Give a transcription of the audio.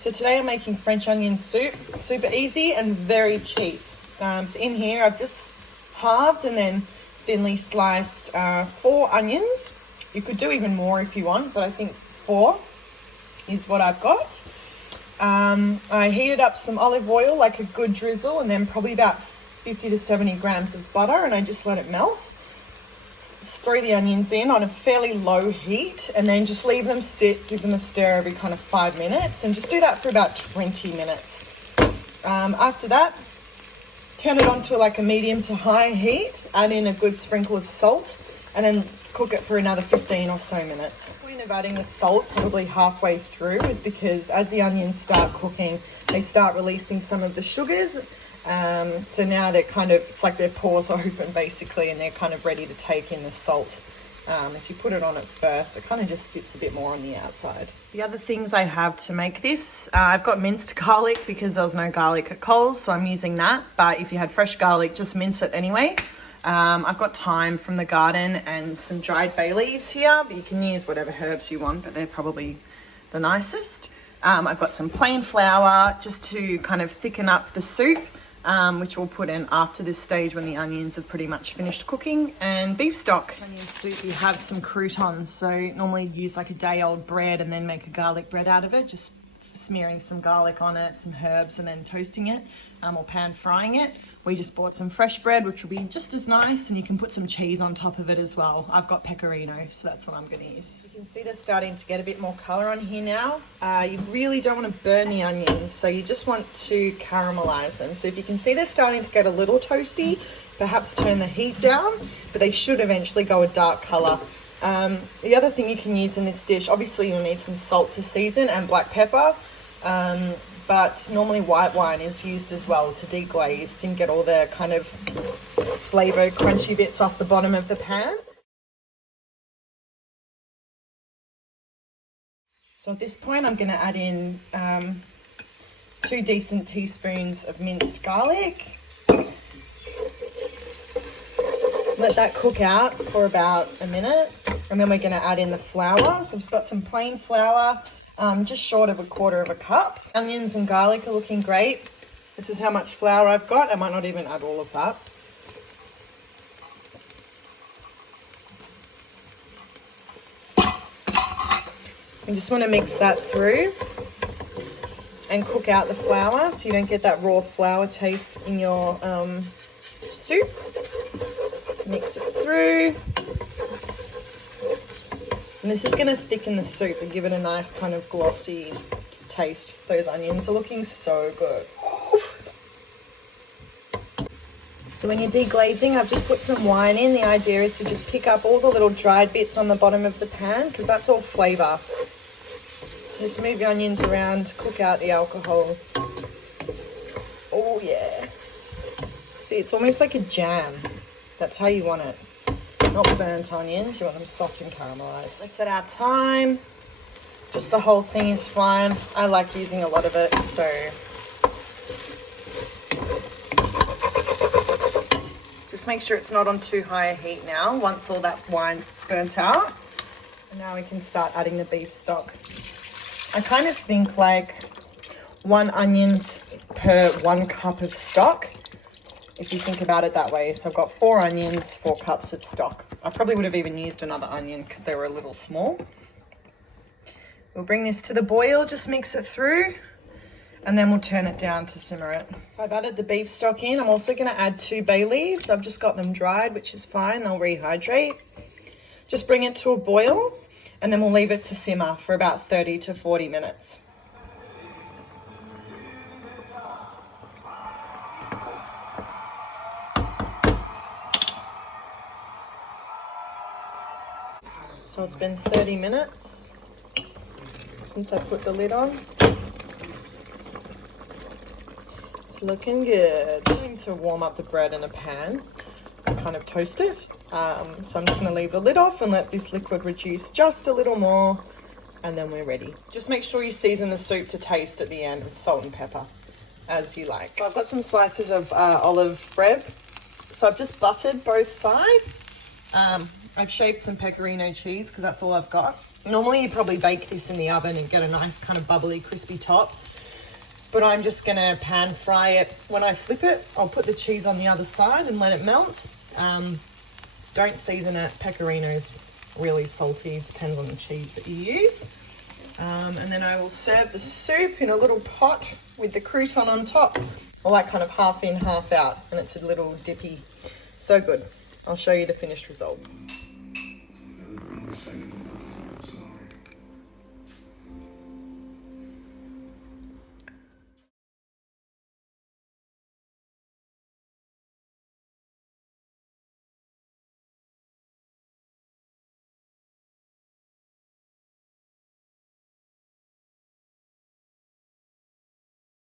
So today I'm making French onion soup, super easy and very cheap. So in here I've just halved and then thinly sliced 4 onions. You could do even more if you want, but I think 4 is what I've got. I heated up some olive oil, like a good drizzle, and then probably about 50 to 70 grams of butter, and I just let it melt. Just throw the onions in on a fairly low heat and then just leave them sit, give them a stir every kind of 5 minutes, and just do that for about 20 minutes. After that, turn it on to like a medium to high heat, add in a good sprinkle of salt, and then cook it for another 15 or so minutes. The point of adding the salt probably halfway through is because as the onions start cooking, they start releasing some of the sugars. So now they're kind of, it's like their pores are open basically, and they're kind of ready to take in the salt. If you put it on at first, it kind of just sits a bit more on the outside. The other things I have to make this, I've got minced garlic because there was no garlic at Coles, so I'm using that. But if you had fresh garlic, just mince it anyway. I've got thyme from the garden and some dried bay leaves here, but you can use whatever herbs you want, but they're probably the nicest. I've got some plain flour just to kind of thicken up the soup, which we'll put in after this stage when the onions have pretty much finished cooking, and beef stock. Onion soup, you have some croutons, so normally use like a day-old bread and then make a garlic bread out of it, just smearing some garlic on it, some herbs, and then toasting it or pan frying it. We just bought some fresh bread, which will be just as nice, and you can put some cheese on top of it as well. I've got Pecorino, so that's what I'm going to use. You can see they're starting to get a bit more colour on here now. You really don't want to burn the onions, so you just want to caramelize them. So if you can see they're starting to get a little toasty, perhaps turn the heat down, but they should eventually go a dark colour. The other thing you can use in this dish, obviously you'll need some salt to season and black pepper. But normally white wine is used as well to deglaze and get all the kind of flavour crunchy bits off the bottom of the pan. So at this point I'm going to add in 2 decent teaspoons of minced garlic. Let that cook out for about a minute, and then we're going to add in the flour. So I've just got some plain flour, just short of 1/4 cup. Onions and garlic are looking great. This is how much flour I've got. I might not even add all of that. You just want to mix that through and cook out the flour so you don't get that raw flour taste in your soup. Mix it through. And this is going to thicken the soup and give it a nice kind of glossy taste. Those onions are looking so good. So when you're deglazing, I've just put some wine in. The idea is to just pick up all the little dried bits on the bottom of the pan, because that's all flavour. Just move your onions around, cook out the alcohol. Oh yeah. See, it's almost like a jam. That's how you want it. Not burnt onions, you want them soft and caramelised. Let's add our thyme. Just the whole thing is fine. I like using a lot of it, so. Just make sure it's not on too high a heat now, once all that wine's burnt out. And now we can start adding the beef stock. I kind of think like 1 onion per 1 cup of stock, if you think about it that way. So I've got 4 onions, 4 cups of stock. I probably would have even used another onion because they were a little small. We'll bring this to the boil, just mix it through, and then we'll turn it down to simmer it. So I've added the beef stock in. I'm also going to add 2 bay leaves. I've just got them dried, which is fine. They'll rehydrate. Just bring it to a boil, and then we'll leave it to simmer for about 30 to 40 minutes. So it's been 30 minutes since I put the lid on. It's looking good. I'm going to warm up the bread in a pan and kind of toast it. So I'm just going to leave the lid off and let this liquid reduce just a little more, and then we're ready. Just make sure you season the soup to taste at the end with salt and pepper, as you like. So I've got some slices of olive bread. So I've just buttered both sides. I've shaved some Pecorino cheese because that's all I've got. Normally you probably bake this in the oven and get a nice kind of bubbly, crispy top. But I'm just gonna pan fry it. When I flip it, I'll put the cheese on the other side and let it melt. Don't season it. Pecorino is really salty. It depends on the cheese that you use. And then I will serve the soup in a little pot with the crouton on top. I like kind of half in, half out, and it's a little dippy. So good. I'll show you the finished result.